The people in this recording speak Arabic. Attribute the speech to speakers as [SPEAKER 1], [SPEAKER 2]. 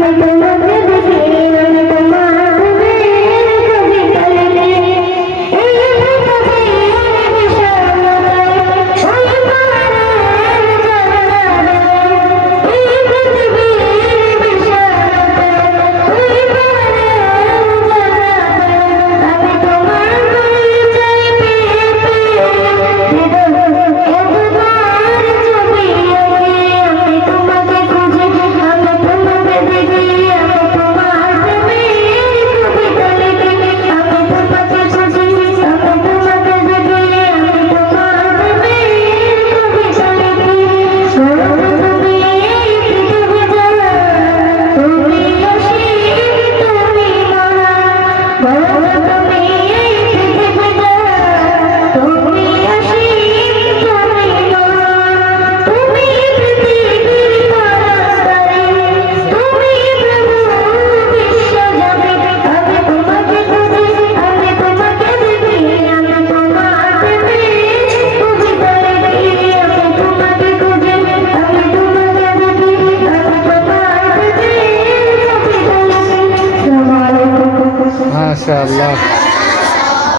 [SPEAKER 1] ¡Suscríbete
[SPEAKER 2] ما شاء الله.